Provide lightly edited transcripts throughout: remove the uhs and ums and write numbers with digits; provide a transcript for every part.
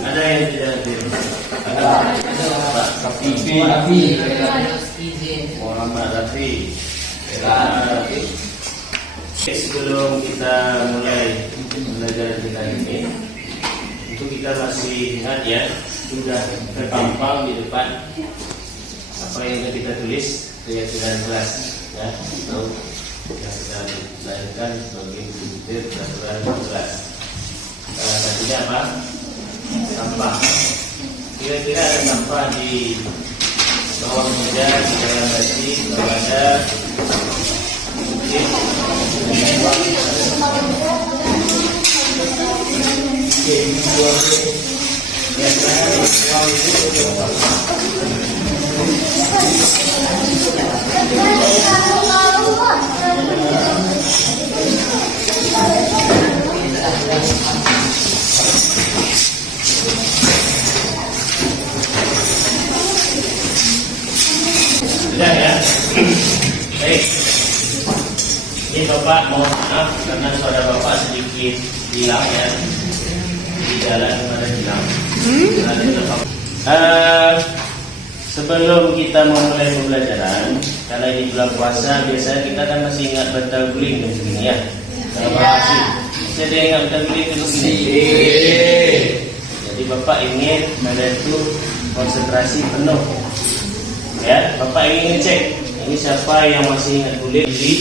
Ada yang tidak hadir? Ada Pak Rafi, Muhammad Rafi. Sebelum kita mulai belajar kita ini, itu kita masih ingat ya, sudah terpampang di depan apa yang kita tulis keyakinan kelas ya, atau yang kita lahirkan sebagai butir peraturan kelas. Salah satunya apa? Sampah. Kira-kira ada sampah di bawah meja, di dalam gaji, kalau ada mungkin sudah ya. Baik. Ini Bapak mohon maaf karena suara Bapak sedikit hilang ya. Di jalan ada hilang. Sebelum kita memulai pembelajaran, karena ini bulan puasa, biasanya kita kan masih ingat bantal guling dan segini ya. Terima kasih. Masih ada yang ingat bantal guling dan segini. Jadi Bapak ingin pada itu konsentrasi penuh. Ya, Bapak ingin cek ini siapa yang masih ingat guling di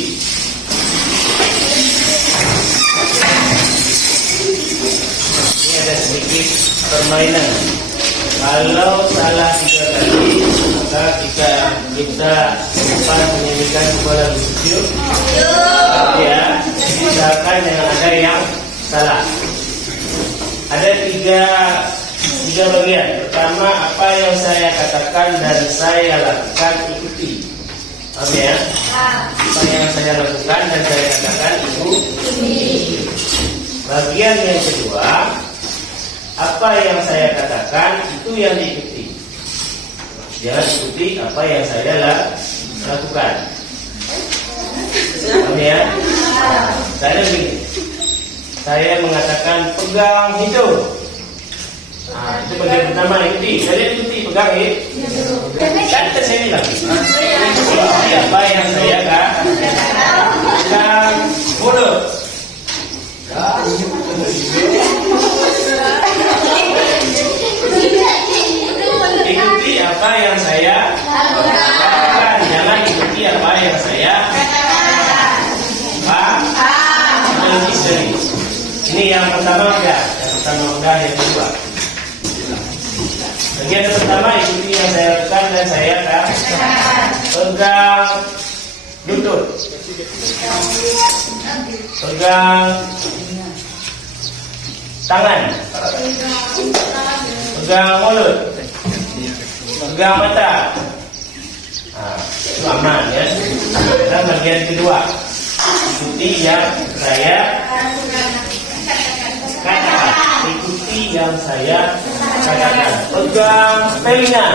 ini ada sedikit permainan. Kalau salah 3 kali, maka kita sempat menyanyikan kepala lucu. Ya, misalkan yang ada yang salah. Ada tiga bagian. Pertama, apa yang saya katakan dan saya lakukan ikuti. Oke ya? Apa yang saya lakukan dan saya katakan ikuti. Bagian yang kedua, apa yang saya katakan itu yang diikuti. Jangan ikuti apa yang saya lakukan. Oke ya? Saya begini. Saya mengatakan pegang hidung. Nah, itu bagian pertama ikuti. Kalian ikuti pegang ya. Kan kita sini lagi. Apa yang saya katakan? Pegang mulut. Ikuti apa yang saya katakan. Jangan ikuti apa yang saya katakan. Ini yang pertama udah. Yang pertama udah, yang kedua. Bagian pertama ikuti yang saya lakukan dan saya katakan. Pegang lutut. Pegang tangan. Pegang mulut. Pegang mata. Nah, itu aman ya. Dan bagian kedua, ikuti yang saya katakan. Ikuti yang saya katakan. Pegang telinga.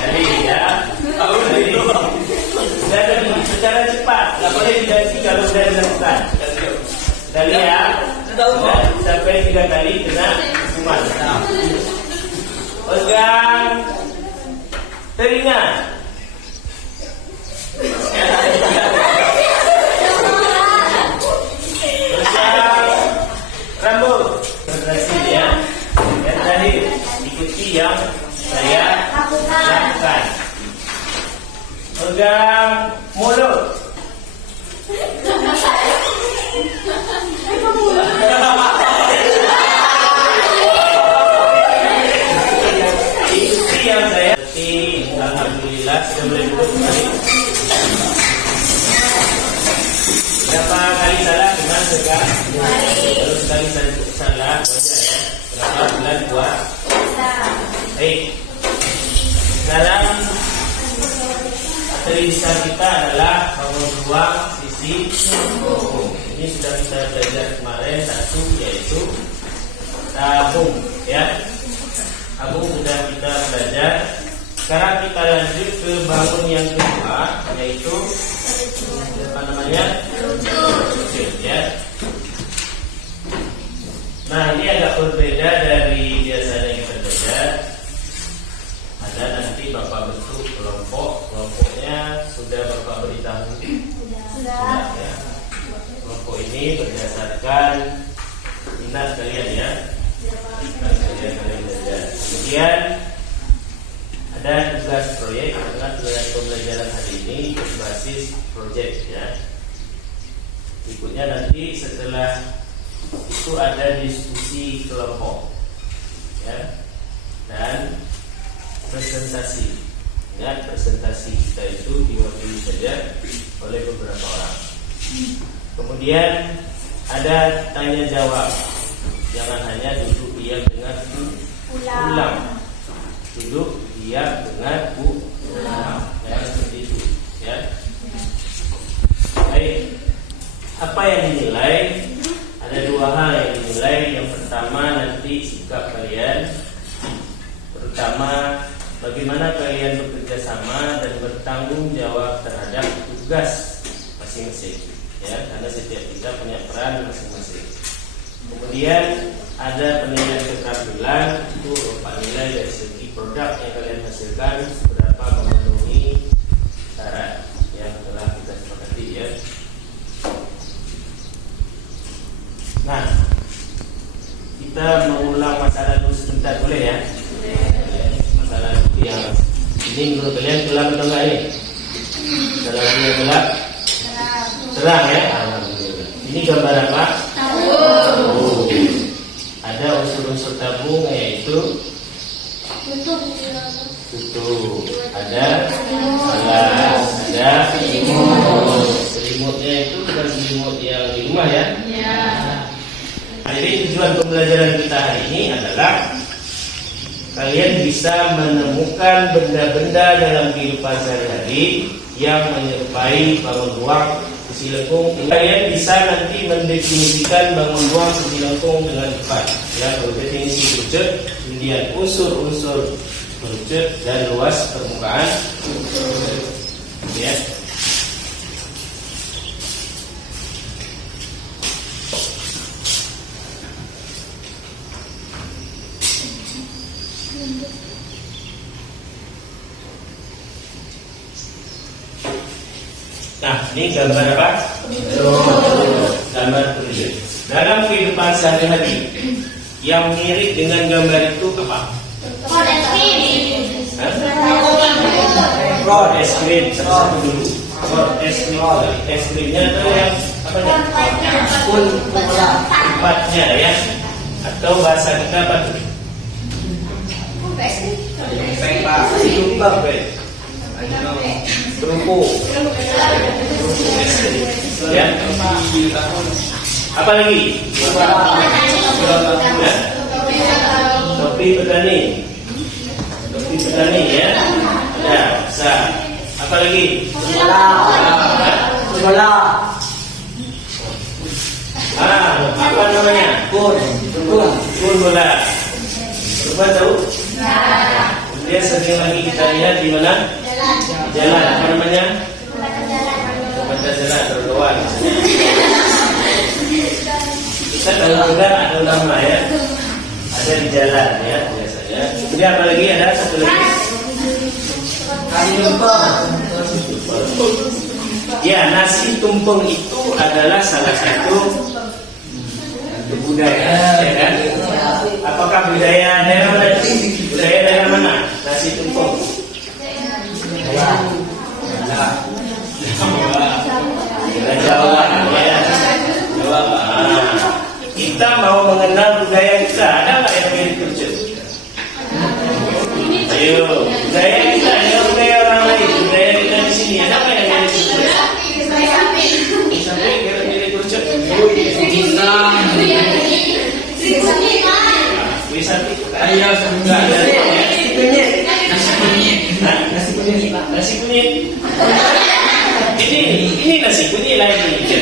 Tadi ya. Tadi secara cepat. Nggak boleh diganti kalau sudah dilakukan. Tadi ya. Sampai 3 kali kena hukuman. Pegang telinga. Pegang rambut. Berarti ya. Yang tadi ikuti yang saya enggak? Kalau sekali salah baca ya. Berapa bulan puasa? Baik. Sekarang materi besar kita adalah bangun ruang sisi hukum. Ini sudah kita belajar kemarin satu, yaitu tabung, ya. Tabung sudah kita belajar. Sekarang kita lanjut ke bangun yang kedua, yaitu apa namanya? Rujuk, ya. Nah, ini agak berbeda dari biasanya kita belajar. Ada nanti Bapak bentuk kelompoknya sudah Bapak beritahu. Sudah, ya. Kelompok ini berdasarkan minat kalian, ya. Kalian belajar. Kemudian ada tugas proyek karena tugas pembelajaran hari ini berbasis proyek, ya. Berikutnya nanti setelah itu ada diskusi kelompok, ya, dan presentasi. Ya, presentasi kita itu diwakili saja oleh beberapa orang. Kemudian ada tanya jawab. Jangan hanya duduk diam dengan ulang. Duduk diam dengan ulang. Ya, seperti itu, ya. Baik. Apa yang dinilai? Ada dua hal yang dinilai. Yang pertama nanti sikap kalian, terutama bagaimana kalian bekerja sama dan bertanggung jawab terhadap tugas masing-masing, ya, karena setiap kita punya peran masing-masing. Kemudian ada penilaian keterampilan, itu Pak nilai dari segi produk yang kalian hasilkan seberapa memenuhi syarat yang telah kita sepakati, ya. Nah, kita mengulang masalah dulu sebentar, boleh ya? Masalah yang ini menurut kalian gelap atau enggak ini? Masalah yang gelap? Terang, ya? Alhamdulillah. Ini gambar apa? Tabung. Ada unsur-unsur tabung, yaitu tutup. Ada alas, ada selimut. Selimutnya itu bukan selimut yang di rumah, ya? Jadi tujuan pembelajaran kita hari ini adalah kalian bisa menemukan benda-benda dalam kehidupan sehari-hari yang menyerupai bangun ruang sisi lengkung. Kalian bisa nanti mendefinisikan bangun ruang sisi lengkung dengan tepat. Ya, kalau definisi wujud, kemudian unsur-unsur wujud dan luas permukaan. Ya. Nah, ini gambar apa? Gambar wujud. Dalam kehidupan sehari-hari, yang mirip dengan gambar itu apa? Rod es krim. Satu dulu. Rod es krim. Es krimnya itu yang apa? Tempatnya, ya. Atau bahasa kita apa? Kerupuk. Ya. Apa lagi? Topi petani. Topi petani, ya. Ada. Bisa. Apa lagi? Bola. Apa namanya? Kun bola. Coba tahu? Dia sering lagi kita lihat di mana? Jalan. Apa namanya? Baca jalan trotoar. Kita kalau juga ada nama, ya. Ada di jalan, ya, biasanya. Kemudian apa lagi? Ada satu lagi. Ya, nasi tumpeng itu adalah salah satu budaya, ya kan? Apakah budaya daerah mana? Budaya daerah mana? Nasi tumpeng. Jawa, ya. Kita mau mengenal budaya kita, ada nggak yang mirip kerucut? Ayo, budaya kita, ya, budaya orang lain, budaya kita di sini, ada nggak yang mirip kerucut? Sampai mirip kerucut. Ayo Enggak ada. nasi kunyit. Nasi kunyit. Ini nasi kunyit lagi. Ini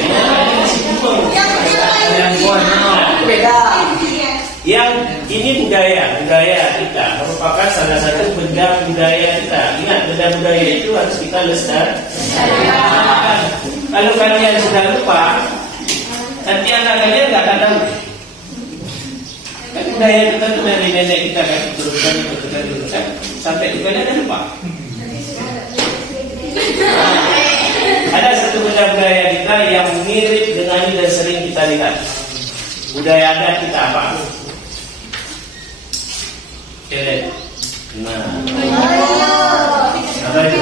nasi kuning. Yang kuah beda. Yang ini budaya kita merupakan salah satu benda budaya kita. Ingat, benda budaya itu harus kita lestarikan. Kalau kalian sudah lupa, nanti anak kalian nggak akan tahu. Kan budaya kita itu dari nenek kita kan, turunkan sampai juga ada lupa. Ada satu benda budaya kita yang mirip dengan ini dan sering kita lihat. Budaya adat kita apa? Nah, apa itu?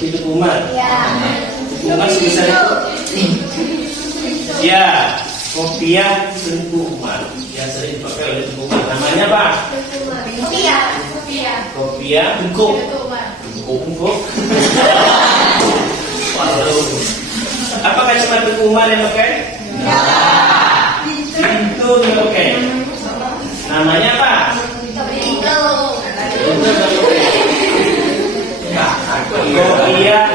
Itu kuman. Kuman sebesar itu. Ya, kopiah tengku kuman yang sering dipakai oleh tengku kuman. Namanya apa? Kopiah tengku. Tengku. Apakah cuma tengku kuman yang pakai? Itu yang pakai. Namanya apa? Kopiah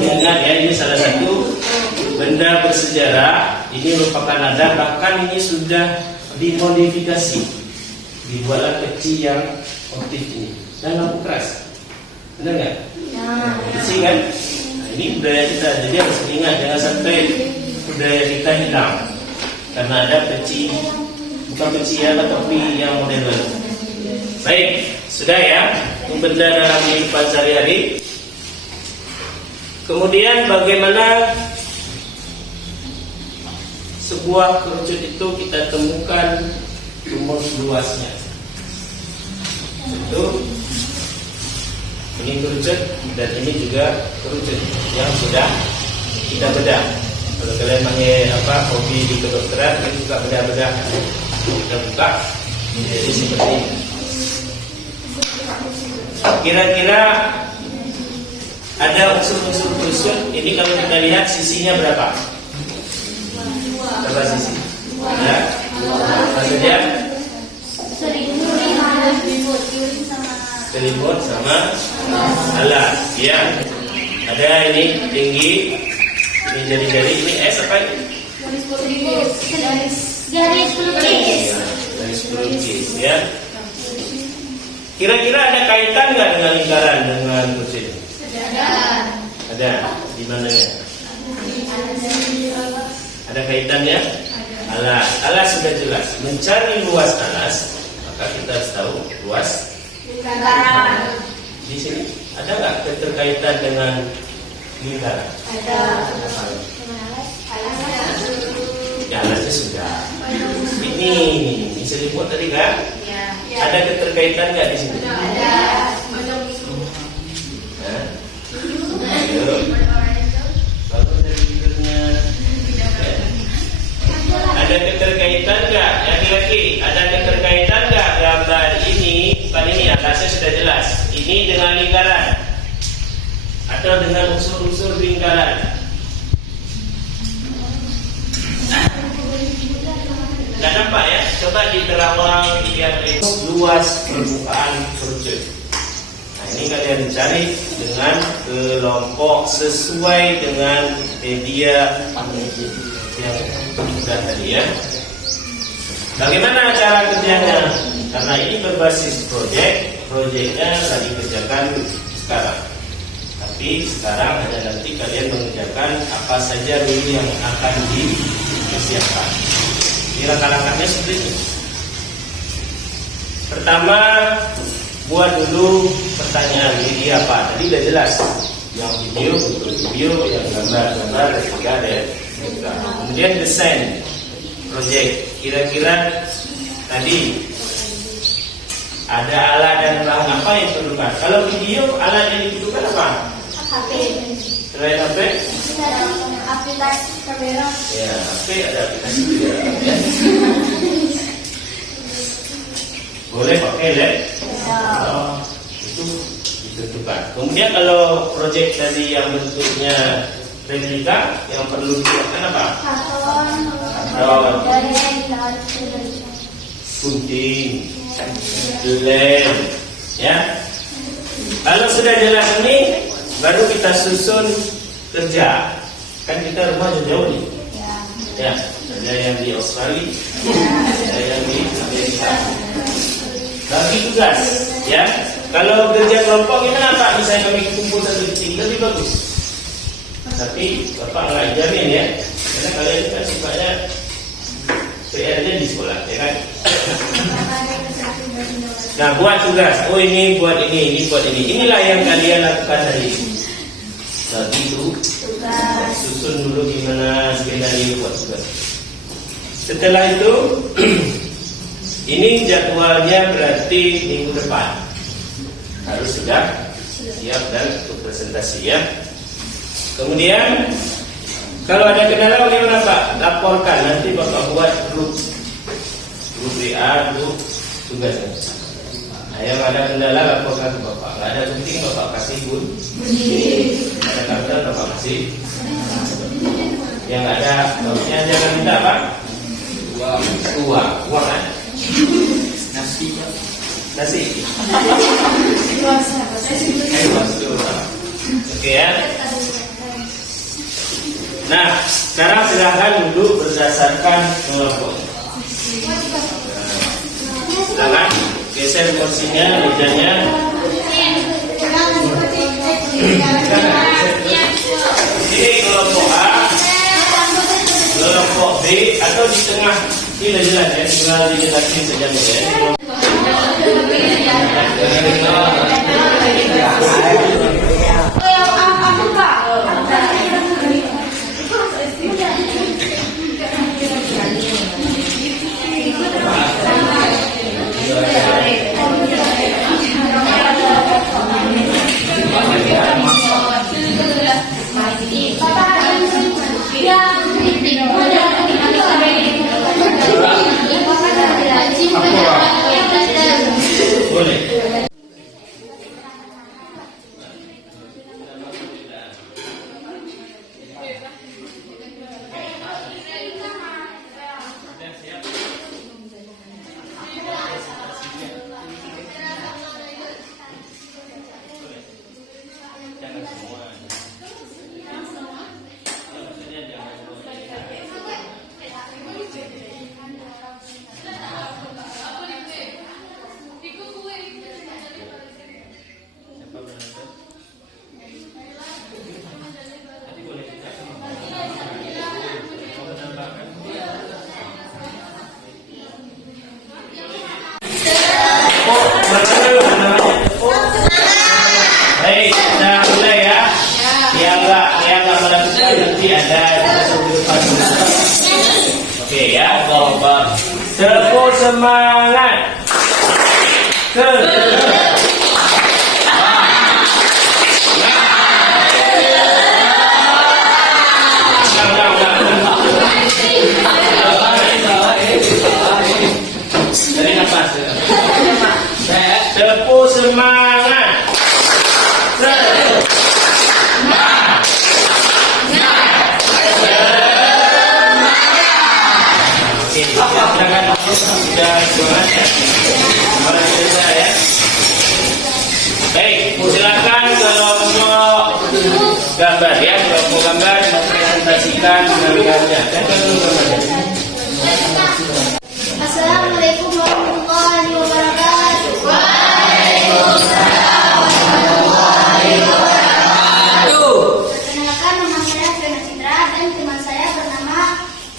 Ingat ya, ini salah satu benda bersejarah. Ini merupakan adat, bahkan ini sudah dimodifikasi, dibuatlah peci yang motif ini dan lampu keras. Benar nggak? Bersih kan? Nah, ini budaya kita, jadi harus diingat, jangan sampai budaya kita hilang karena ada peci, bukan peci ya, tapi yang modern. Baik, sudah ya, benda dalam kehidupan sehari-hari. Kemudian bagaimana sebuah kerucut itu kita temukan rumus luasnya. Itu ini kerucut dan ini juga kerucut yang sudah kita bedah. Kalau kalian pakai hobi di kedokteran, ini juga bedah-bedah kita buka jadi seperti ini. Kira-kira ada unsur-unsur kerucut. Ini kalau kita lihat sisinya berapa? Berapa sisi? Ya. Maksudnya selimut sama alas. Ya. Ada ini tinggi. Ini jari-jari. Ini apa ini? Garis pelukis. Ya. Kira-kira ada kaitan nggak dengan lingkaran dengan kerucut? Ada. Di mananya? Ada kaitannya? Alas sudah jelas. Mencari luas alas, maka kita harus tahu luas lingkaran. Di sini ada nggak keterkaitan dengan lingkaran? Ada. Ya, alasnya sudah. Ini selimut tadi kan? Ada keterkaitan nggak di sini? Ada. Ada keterkaitan nggak? Laki-laki, ada keterkaitan nggak gambar ini? Bukan ini, atasnya sudah jelas. Ini dengan lingkaran atau dengan unsur-unsur lingkaran? Nggak nampak ya? Coba diterawang biar luas permukaan kerucut. Nah, ini kalian cari dengan kelompok sesuai dengan media yang sudah tadi ya. Bagaimana cara kerjanya? Karena ini berbasis proyeknya tadi kerjakan sekarang. Tapi sekarang hanya nanti kalian mengerjakan apa saja dulu yang akan dipersiapkan. Ini langkah-langkahnya seperti ini. Pertama, buat dulu pertanyaan ini apa? Tadi udah jelas. Yang video, yang gambar, ketiga ada. Kemudian desain proyek. Kira-kira tadi ada alat dan bahan apa yang diperlukan? Kalau video, alat yang diperlukan apa? HP. Selain HP? Aplikasi kamera. Ya, HP ada aplikasi juga. Boleh pakai laptop. Itu ditentukan. Kemudian kalau proyek tadi yang bentuknya replika yang perlu dilakukan apa? Karton. Gunting, lem, ya. Kalau sudah jelas ini, baru kita susun kerja. Kan kita rumah jauh nih. Ya, ada yang di Australia, ada yang di Amerika. Bagi tugas, ya. Kalau kerja kelompok gimana Pak? Misalnya kami kumpul satu titik lebih bagus. Tapi Bapak nggak jamin ya, karena kalian kan sifatnya PR-nya di sekolah, ya kan? Nah, buat tugas. Oh ini buat ini buat ini. Inilah yang kalian lakukan hari ini. Bagi itu, susun dulu gimana skenario buat tugas. Setelah itu, ini jadwalnya berarti minggu depan harus sudah siap dan untuk presentasi ya. Kemudian kalau ada kendala bagaimana Pak? Laporkan, nanti Bapak buat grup WA, grup tugasnya. Nah, yang ada kendala laporkan ke Bapak. Nggak ada penting Bapak kasih bun. Ada kartu Bapak kasih. Yang ada, maksudnya jangan minta Pak. Uang ada. Nasi. Oke ya. Nah, sekarang silahkan duduk berdasarkan kelompok. Silakan geser kursinya, mejanya. Ini kelompok A, kelompok B, atau di tengah. Ini sudah jelas ya, tinggal dijelasin saja ya. Boleh. Baik, kita mulai ya. Yang nggak melakukan nanti ada oke ya, coba tepuk semangat. Dari nafas. Tepuk semangat. Sudah semangat ya. Semangat kerja ya. Baik, silakan kelompok gambar ya, kelompok gambar mempresentasikan gambarnya. Assalamualaikum warahmatullahi wabarakatuh. Perkenalkan, nama saya Fiona Citra dan teman saya bernama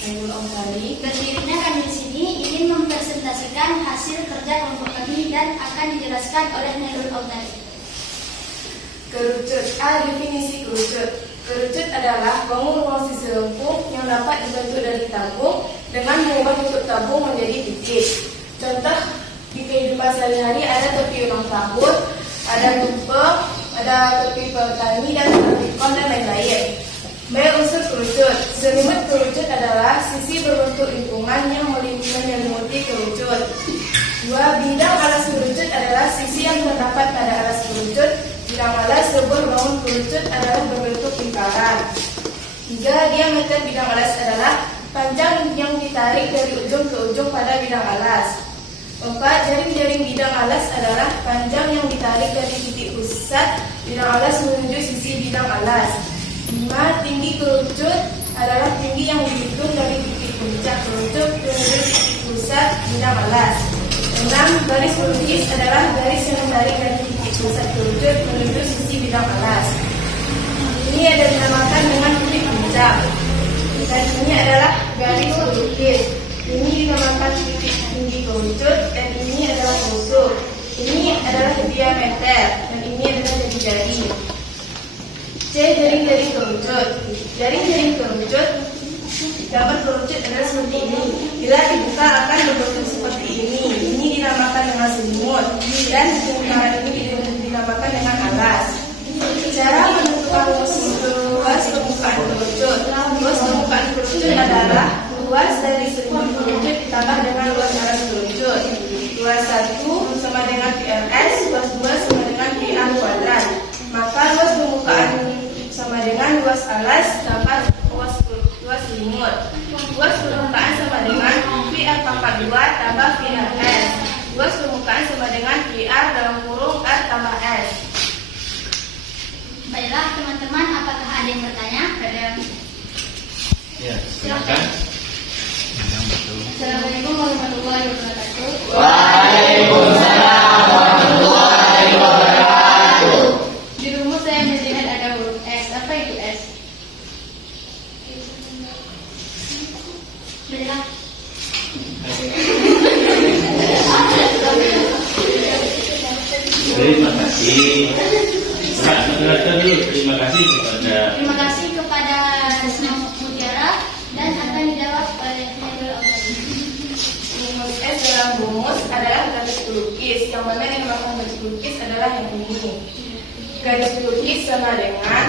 Nailul Omkari. Berdirinya kami di sini ingin mempresentasikan hasil kerja kelompok kami dan akan dijelaskan oleh Nailul Omkari. Kerucut. A. Definisi kerucut. Kerucut adalah bangun ruang sisi lengkung yang dapat dibentuk dari tabung dengan mengubah bentuk tabung menjadi titik. Contoh di kehidupan sehari-hari ada tepi ulang tahun, ada tumpeng, ada tepi petani dan tepi kon dan lain-lain. B. Unsur kerucut. Selimut kerucut adalah sisi berbentuk lingkungan yang menyelimuti kerucut. 2. Bidang alas kerucut adalah sisi yang terdapat pada alas kerucut. Bidang alas sebuah bangun kerucut adalah berbentuk lingkaran. 3. Diameter bidang alas adalah panjang yang ditarik dari ujung ke ujung pada bidang alas. 4. Jaring-jaring bidang alas adalah panjang yang ditarik dari titik pusat bidang alas menuju sisi bidang alas. 5. Tinggi kerucut adalah tinggi yang dihitung dari titik puncak kerucut menuju titik pusat bidang alas. 6. Garis pelukis adalah garis yang ditarik dari titik pusat kerucut menuju sisi bidang alas. Ini ada dinamakan dengan titik puncak. Dan ini adalah garis pelukis. Ini dinamakan titik tinggi kerucut dan ini adalah tusuk. Ini adalah diameter dan ini adalah jari-jari. C. Jaring-jaring kerucut. Jaring-jaring kerucut dapat kerucut adalah seperti ini. Bila dibuka akan berbentuk seperti ini. Ini dinamakan dengan selimut dan lingkaran ini dinamakan dengan alas. Cara menentukan luas permukaan kerucut. Luas permukaan kerucut adalah luas dari selimut kerucut ditambah dengan luas alas kerucut. Luas 1 sama dengan PLS, luas 2 sama dengan PR kuadrat. Maka luas permukaan sama dengan luas alas tambah luas selimut. Luas permukaan sama dengan PR pangkat 2 tambah PRS. Luas permukaan sama dengan PR dalam kurung R tambah S. Baiklah teman-teman, apakah ada yang bertanya? Ada. Ya, silakan. Assalamualaikum warahmatullahi wabarakatuh. Waalaikumsalam warahmatullahi wabarakatuh. Di rumus saya melihat ada huruf S. Apa itu S? Baiklah. Terima kasih. Terima kasih kepada Terima kasih kepada Resna Mutiara dan akan dijawab oleh Nailul Audari. Rumus S dalam rumus adalah garis pelukis. Yang mana yang dinamakan garis pelukis adalah yang ini. Garis pelukis sama dengan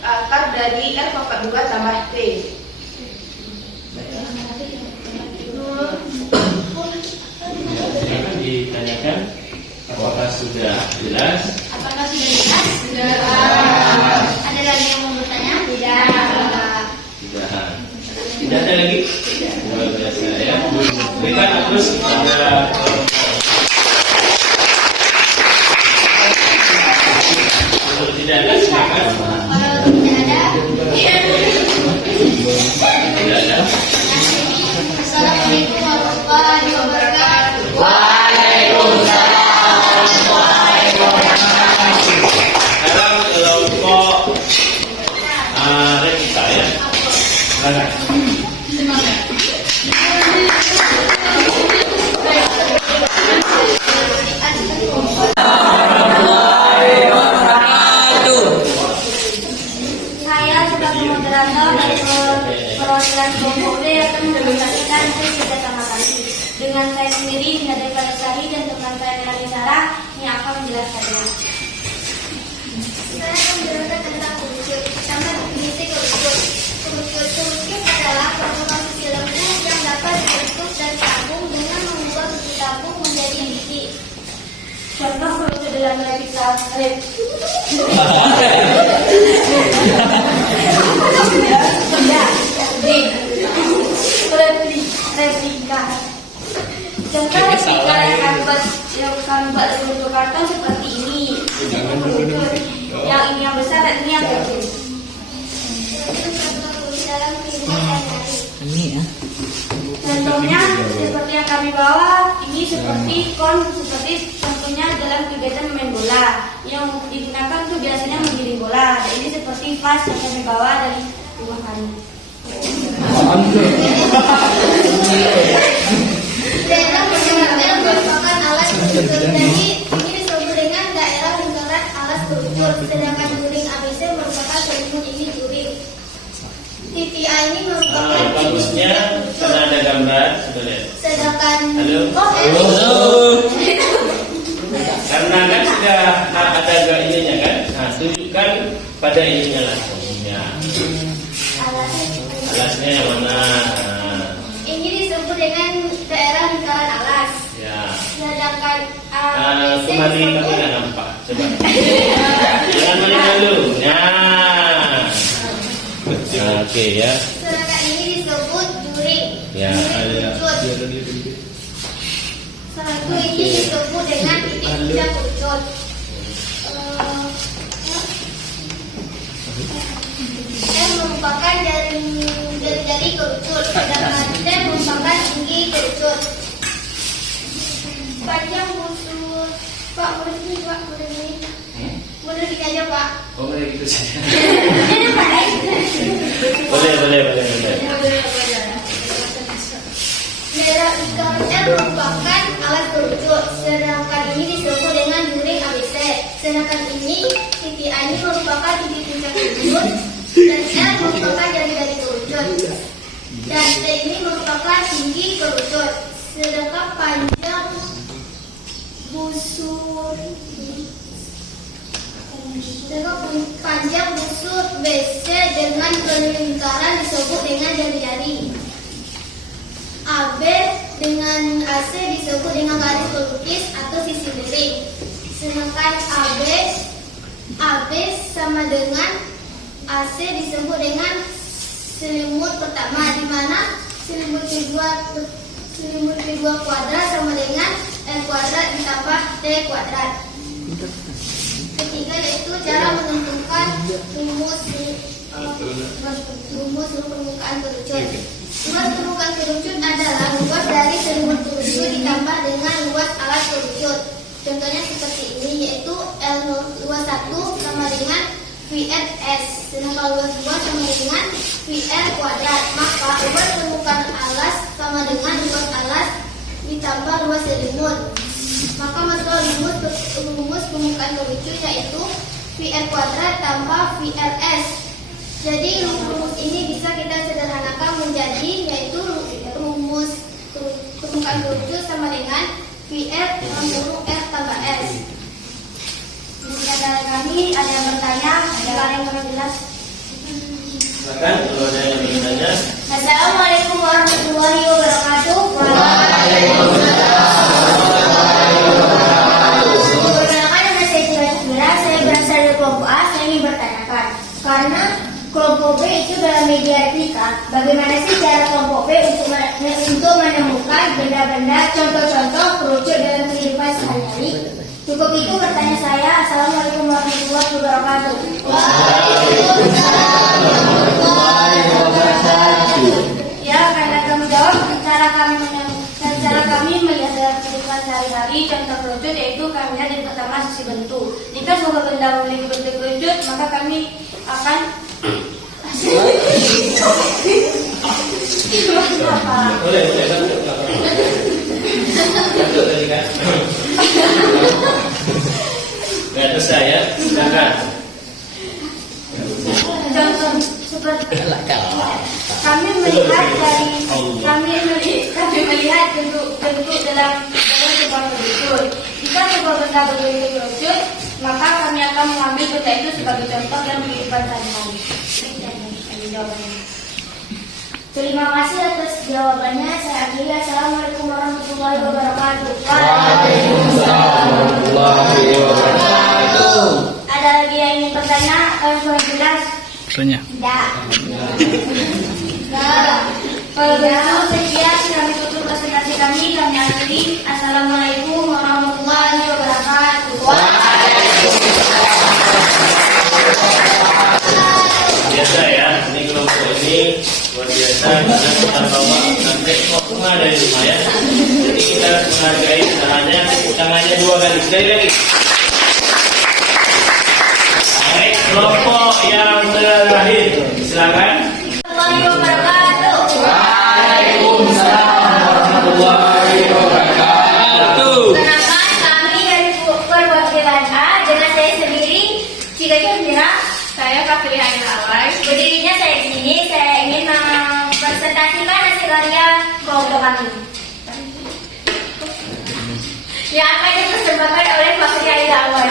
akar dari R pangkat 2 tambah T. Silakan ditanyakan apakah sudah jelas? Apakah sudah jelas? Sudah. Ada lagi yang mau bertanya? Tidak. Sudah. Tidak ada lagi? Luar biasa ya. Berikan terus kepada kalau tidak ada silakan. Kalau tidak ada, Tidak ada. Assalamualaikum warahmatullahi wabarakatuh. Sekarang kelompok Revita ya. Silakan. Saya sebagai moderator dari perwakilan kelompok B akan mempresentasikan sesi pertama kali. Dengan saya sendiri, Nadia Parisari dan teman saya Nani Sarah yang akan menjelaskannya. Saya akan menjelaskan tentang kerucut. Pertama, definisi kerucut. Kerucut adalah formulasi lembut yang dapat dibentuk dari tabung dengan mengubah bentuk tabung menjadi biji. Contoh kerucut dalam replika. Replika. Contoh replika yang kami buat dari bentuk karton seperti ini. Yang ini yang besar dan ini yang kecil. Dalam kehidupan sehari-hari. Ini ya. Contohnya seperti yang kami bawa, ini seperti contohnya dalam kegiatan main bola yang digunakan itu biasanya menggiring bola. Dan ini seperti vas yang kami bawa dari rumah kami. Daerah lingkaran merupakan alas kerucut. Jadi ini disebut dengan daerah lingkaran alas kerucut. Sedangkan juring ABC merupakan selimut ini juring. Titik A ini merupakan Bagusnya karena ada gambar, sudah lihat. sedangkan Halo. Karena kan sudah ada ininya kan. Nah, tunjukkan pada ininya langsung. Ya. Alasnya yang mana? Nah, Ini disebut dengan daerah lingkaran alas. ya. Sedangkan Kemarin kami nggak nampak. Coba. Jangan main dulu. Nah. Oke ya. Sedangkan ini disebut juri. Ya, Juri kerucut. Satu ini disebut dengan titik puncak kerucut. M merupakan jari-jari kerucut, sedangkan T merupakan tinggi kerucut. Panjang busur. Pak, boleh ini, Pak, boleh ini. Boleh kita aja, Pak. Oh, gitu saja. Ini Pak. Boleh. Merah ikan merupakan alat kerucut, sedangkan ini disebut dengan juring ABC. Sedangkan ini titik A ini merupakan titik puncak kerucut, dan L merupakan jari-jari kerucut, dan T ini merupakan tinggi kerucut. Sedangkan panjang busur BC dengan pelingkaran disebut dengan jari-jari. AB dengan AC disebut dengan garis pelukis atau sisi miring. Sedangkan AB sama dengan AC disebut dengan selimut pertama, di mana selimut kedua kuadrat sama dengan L kuadrat ditambah T kuadrat. Ketiga yaitu cara menentukan rumus permukaan kerucut. Luas permukaan kerucut adalah luas dari selimut kerucut ditambah dengan luas alat kerucut. Contohnya seperti ini, yaitu L luas 1 sama dengan VRS, sedangkan luas 2 sama dengan VR kuadrat. Maka luas permukaan alas sama dengan luas alas ditambah luas selimut. Maka masuk rumus permukaan kerucut yaitu VR kuadrat tambah VRS. Jadi rumus ini bisa kita sederhanakan menjadi yaitu rumus permukaan kerucut sama dengan VR R tambah S. Demikian dari kami, ada yang bertanya, ada yang kurang jelas? Silakan kalau ada yang bertanya. Assalamualaikum warahmatullahi wabarakatuh. Perkenalkan, nama saya Cira, saya berasal dari kelompok A. Saya ingin bertanyakan, karena kelompok B itu dalam media replika, bagaimana sih cara kelompok B untuk menemukan benda-benda contoh-contoh kerucut dalam kehidupan sehari-hari? Cukup itu bertanya saya. Assalamualaikum warahmatullahi wabarakatuh. Waalaikumsalam warahmatullahi wabarakatuh. Ya, karena kamu jawab, cara kami melihat dalam kehidupan sehari-hari contoh kerucut yaitu kami lihat yang pertama sisi bentuk. Jika sebuah benda memiliki bentuk kerucut, maka kami akan Boleh. Gak ada saya, silakan. contoh seperti kami melihat bentuk dalam sebuah kerucut. Jika sebuah benda berbentuk kerucut, maka kami akan mengambil benda itu sebagai contoh dalam kehidupan sehari-hari. Terima kasih atas jawabannya. Saya akhiri. Assalamualaikum warahmatullahi wabarakatuh. Waalaikumsalam warahmatullahi wabarakatuh. Ada lagi yang ingin bertanya? Kurang jelas? Tanya. Tidak. Kalau begitu sekian kami tutup presentasi kami. Kami akhiri. Assalamualaikum warahmatullahi wabarakatuh. Biasa ya, ini kelompok ini luar biasa karena kita bawa sampai bunga dari rumah ya. Jadi kita menghargai usahanya, tangannya 2 kali. Sekali lagi. Baik, kelompok yang terakhir, silakan. Waalaikumsalam warahmatullahi wabarakatuh. Kenalkan, kami dari perwakilan A dengan saya sendiri, Cika Chandra. Saya Kapilihan Awal. Berdirinya saya di sini. Saya ingin mempresentasikan hasil karya kelompok kami yang akan dipersembahkan oleh Kapilihan Awal.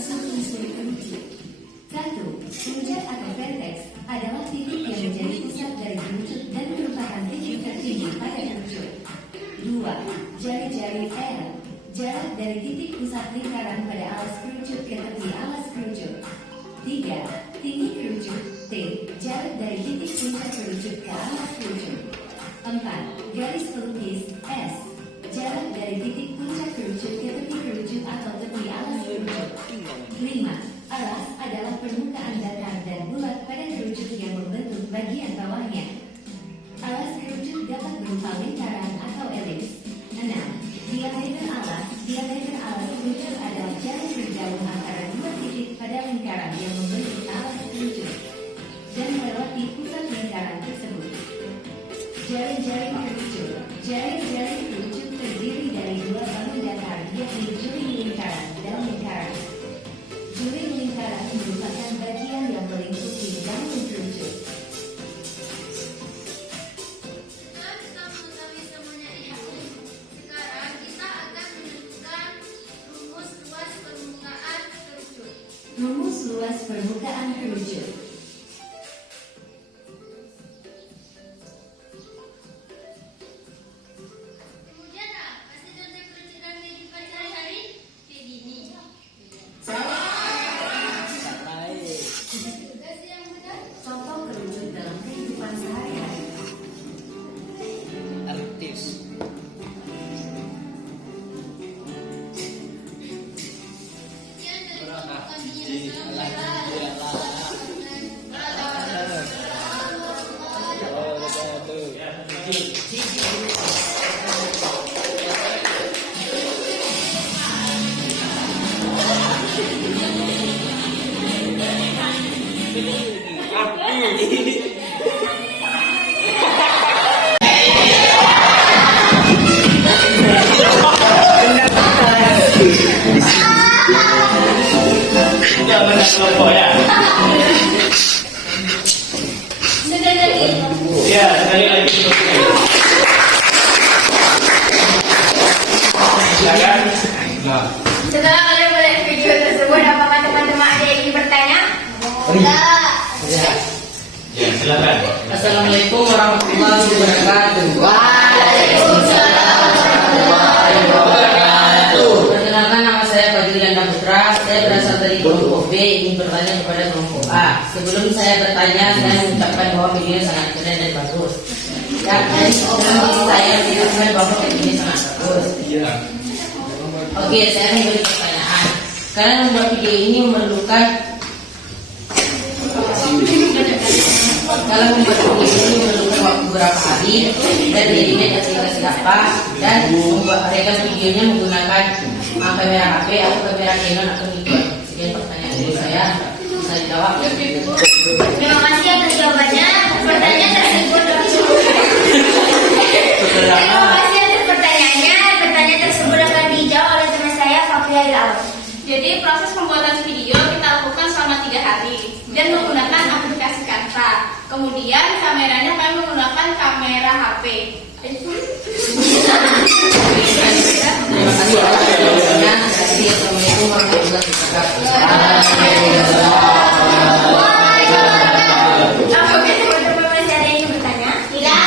isu-isu kerucut. 1. Puncak atau vertex adalah titik yang menjadi pusat dari kerucut dan merupakan titik tertinggi pada kerucut. 2. Jari-jari L, jarak dari titik pusat lingkaran pada alas kerucut ke tepi alas kerucut. 3. Tinggi kerucut T, jarak dari titik puncak kerucut ke alas kerucut. 4. Garis pelukis S, jarak dari titik puncak kerucut ke tepi kerucut atau tepi alas kerucut. 5. Alas adalah permukaan datar dan bulat pada kerucut yang membentuk bagian bawahnya. Alas kerucut dapat berupa lingkaran atau elips. 6. Diameter alas kerucut adalah jarak bergabung antara dua titik pada lingkaran yang membentuk alas kerucut dan melewati pusat lingkaran tersebut. Jaring-jaring kerucut. Jaring-jaring kerucut terdiri dari dua bangun datar, yakni juring lingkaran dan lingkaran. Juring lingkaran merupakan bagian yang melingkupi bangun kerucut. Kita mengetahui semuanya ini. Sekarang kita akan menentukan rumus luas permukaan kerucut. Rumus luas permukaan kerucut. Kemudian kasih contoh kerucutan kehidupan sehari-hari kayak gini. Kasih yang benar. Contoh kerucut dalam kehidupan sehari-hari. Artis. Sekian dari kelompok kami yang Jangan kelompok ya. sudah dari Ya, sekali lagi. Silakan. setelah kalian melihat video tersebut, apakah teman-teman ada yang ingin bertanya? Enggak. Ya, silakan. Assalamualaikum warahmatullahi wabarakatuh. Perkenalkan, nama saya Fadil Putra. Saya berasal dari kelompok B. Ingin bertanya kepada kelompok A. Sebelum saya bertanya, saya mengucapkan bahwa video sangat keren dan bagus. Ya, dan saya mengucapkan bahwa video sangat bagus. Oke, saya akan beri pertanyaan. Karena membuat video ini memerlukan waktu beberapa hari dan jadinya aplikasi apa dan membuat mereka videonya menggunakan kamera HP atau kamera Canon atau Nikon. Sekian pertanyaan dari saya. Bisa dijawab. Terima kasih atas jawabannya. Pertanyaan tersebut Terima kasih atas pertanyaannya. Pertanyaan tersebut akan dijawab oleh teman saya, Fafia Ilawar. Jadi proses pembuatan video kita lakukan selama 3 hari dan menggunakan aplikasi Canva. Kemudian kameranya kami menggunakan kamera HP. Terima kasih atas jawabannya. Assalamualaikum warahmatullahi wabarakatuh. Apakah teman-teman masih ada yang ingin bertanya? Tidak.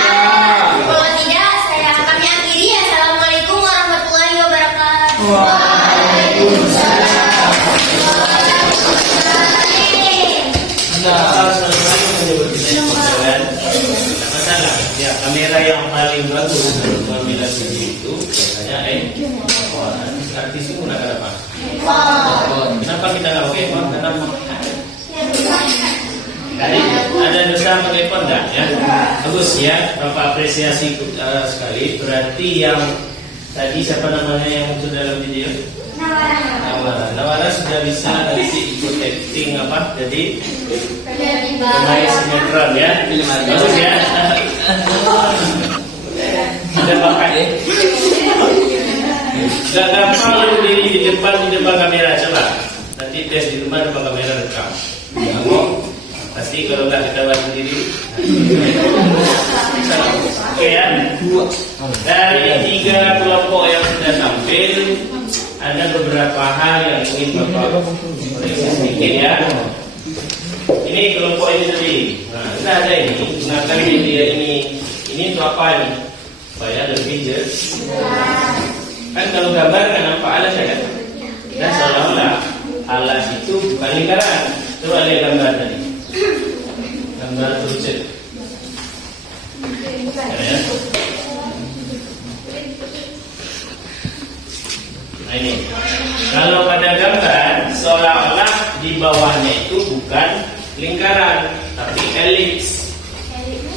Kalau tidak, kami akhiri. Assalamualaikum warahmatullahi wabarakatuh. Masalah. Ya, kamera yang paling bagus untuk mengambil video itu biasanya artis itu menggunakan apa? Kenapa kita nggak pakai iPhone? Karena ada dosa pakai iPhone nggak? Ya, bagus ya. Bapak apresiasi sekali. Berarti yang tadi siapa namanya yang muncul dalam video? Nawara sudah bisa nanti ikut acting apa? Jadi pemain sinetron ya. Bagus ya. Sudah pakai. Gak gampang di depan kamera, coba. Nanti tes di rumah depan kamera rekam. Kamu pasti kalau nggak kita buat sendiri. Oke ya. Dari 3 kelompok yang sudah tampil, ada beberapa hal yang ingin Bapak koreksi sedikit ya. Ini kelompok ini tadi. Nah, kita ada ini. Gunakan media ini. Ini untuk apa nih? Supaya lebih jelas. Kan kalau gambar kan nampak alas ya kan? Dan seolah-olah alas itu bukan lingkaran. Coba lihat gambar tadi. Gambar kerucut. Ya. Nah ini. Kalau pada gambar seolah-olah di bawahnya itu bukan lingkaran tapi elips.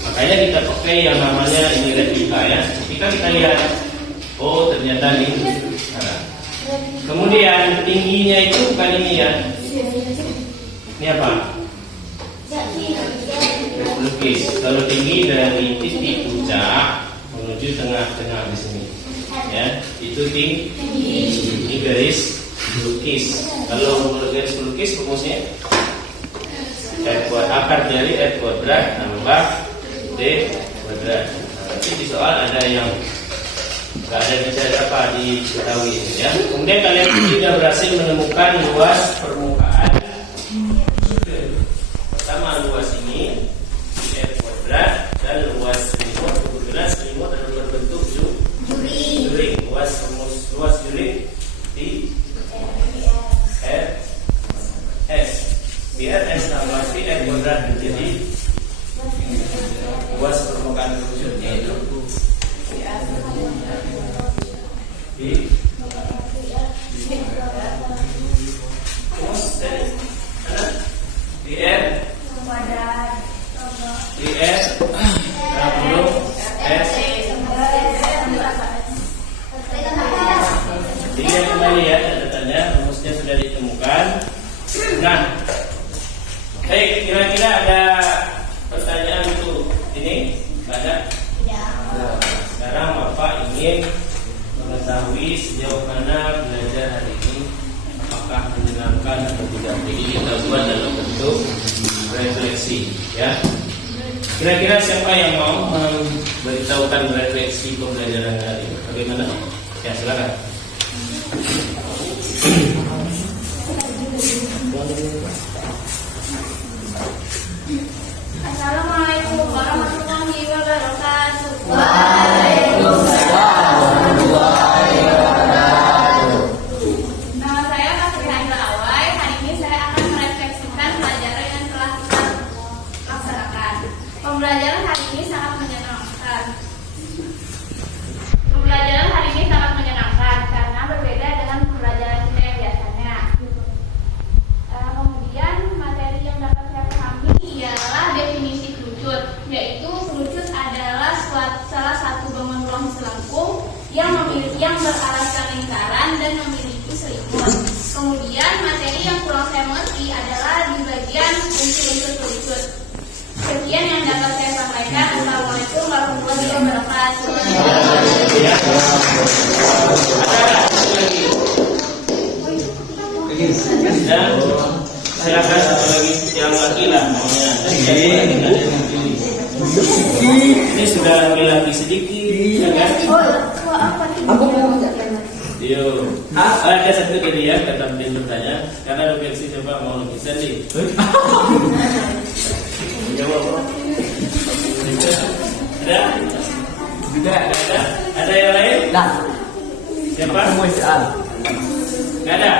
Makanya kita pakai yang namanya ini replika ya. Ketika kita lihat, oh ternyata ini lingkaran. Kemudian tingginya itu bukan ini ya. Ini apa? Lukis. Kalau tinggi dari titik puncak menuju tengah-tengah di sini, ya itu tinggi. Ini garis lukis. Kalau garis lukis rumusnya akar dari R kuadrat tambah D kuadrat. Nanti di soal ada yang nggak ada bicara apa diketahui ya. Kemudian kalian sudah berhasil menemukan luas permukaan. Pertama luas ini R kuadrat dan luas selimut. Kebetulan selimut adalah berbentuk juring. Luas juring di R S. Biar S tambah si R kuadrat menjadi luas permukaan kerucutnya itu di R S. Dilihat kembali ya catatannya, rumusnya sudah ditemukan. Nah, baik, kira-kira ada pertanyaan untuk ini? Ada? Sekarang Bapak ingin mengetahui sejauh mana belajar hari ini, apakah menyenangkan atau tidak. Jadi kita buat dalam bentuk refleksi, ya. Kira-kira siapa yang mau memberitahukan refleksi pembelajaran hari ini? Bagaimana? Ya, silakan. Assalamualaikum warahmatullahi wabarakatuh. Nama saya Katrina Awai. Hari ini saya akan merefleksikan pelajaran yang telah kita laksanakan. Pembelajaran hari ini sangat menyenangkan. Karena berbeda dengan pembelajaran kita yang biasanya. Kemudian materi yang dapat saya pahami ialah definisi kerucut, yaitu kerucut adalah salah satu bangunan ruang selengkung yang beralaskan lingkaran dan memiliki selimut. Kemudian materi yang kurang saya mengerti adalah di bagian unsur-unsur kerucut. Sekian yang dapat saya sampaikan. Assalamualaikum warahmatullahi wabarakatuh. Dan silakan satu lagi yang laki-laki maunya. Ini sudah laki-laki sedikit, ya kan? Aku mau ngajak Yo, ada satu tadi ya kata bertanya. Karena refleksi coba mau bisa nih. Jawab. Ada? Tidak ada. Ada yang lain? Nah, Siapa? Nggak ada.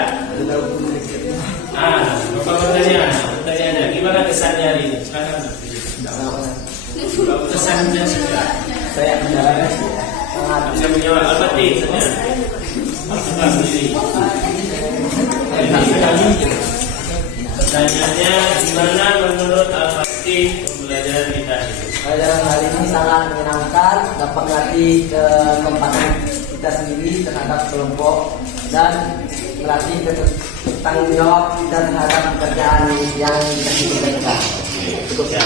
Bapak pertanyaannya, gimana kesannya hari ini? Sekarang kesannya sudah. saya menjalankan Bisa menjawab Al-Fatih saja. Pertanyaannya, gimana menurut Al-Fatih pembelajaran kita ini? pelajaran hari ini sangat menyenangkan, dapat melatih ketempatan kita sendiri terhadap kelompok dan melatih tanggung jawab kita terhadap pekerjaan yang kita berikan. Cukup ya.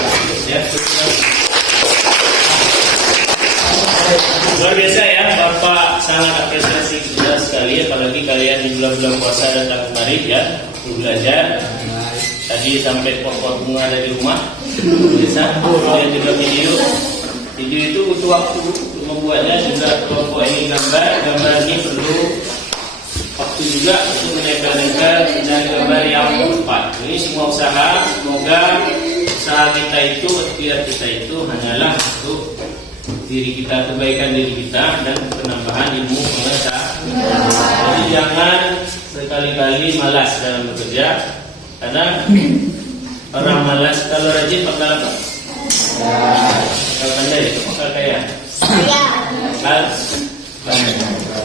Luar biasa ya, Bapak sangat apresiasi sudah sekali, apalagi kalian di bulan-bulan puasa datang kemari ya, belajar. Tadi sampai pokok bunga ada di rumah, bisa. Kemudian juga video itu butuh waktu untuk membuatnya, juga kelompok ini gambar ini perlu waktu waktu juga untuk menempel-nempel dan gambar yang tepat. Ini semua usaha, semoga usaha kita itu, ikhtiar kita itu hanyalah untuk diri kita, kebaikan diri kita dan penambahan ilmu pengetahuan. Jadi jangan sekali-kali malas dalam bekerja, karena orang malas kalau rajin bakal apa? Kalau pandai, bakal kaya.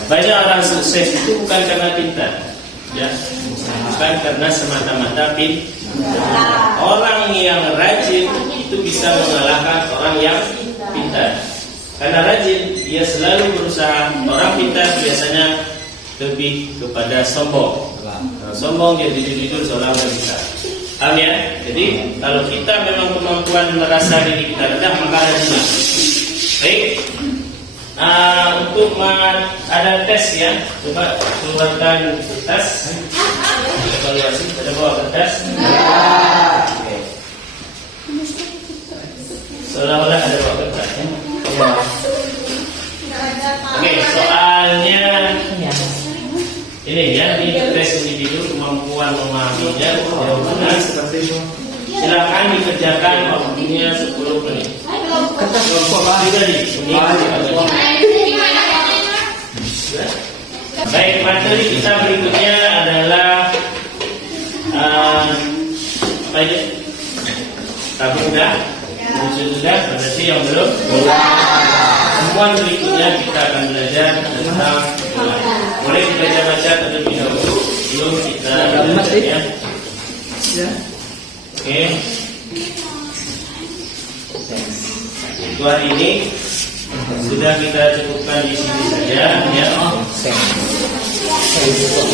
Banyak orang sukses itu bukan karena pintar, ya, bukan karena semata-mata pintar. Orang yang rajin itu bisa mengalahkan orang yang pintar. Karena rajin, dia selalu berusaha. Orang pintar biasanya lebih kepada sombong. Sombong dia jujur seolah olah bisa. Paham ya? Jadi kalau kita memang kemampuan merasa diri kita rendah, maka rajinlah. Baik. Untuk ada tes ya, coba keluarkan kertas. Evaluasi, ada bawa kertas? Oke. Seolah-olah ada bawa kertas ya. Oke, soalnya ini ya, ini tes individu kemampuan memahaminya jawabannya seperti itu. Silakan dikerjakan waktunya 10 menit. Kertas baik, materi kita berikutnya adalah apa aja? Tapi udah, sudah, berarti yang belum. Temuan berikutnya kita akan belajar tentang bulan. Boleh kita baca terlebih dahulu sebelum kita belajar ya. Oke. Untuk hari ini sudah kita cukupkan di sini saja ya.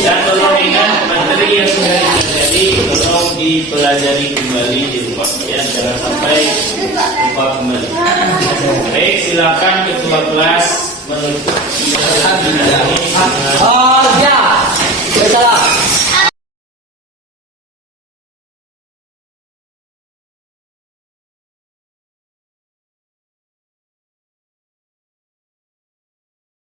Dan tolong ingat materi yang sudah dipelajari tolong dipelajari kembali di rumah ya, jangan sampai lupa kembali. Baik, silakan ketua kelas menutup.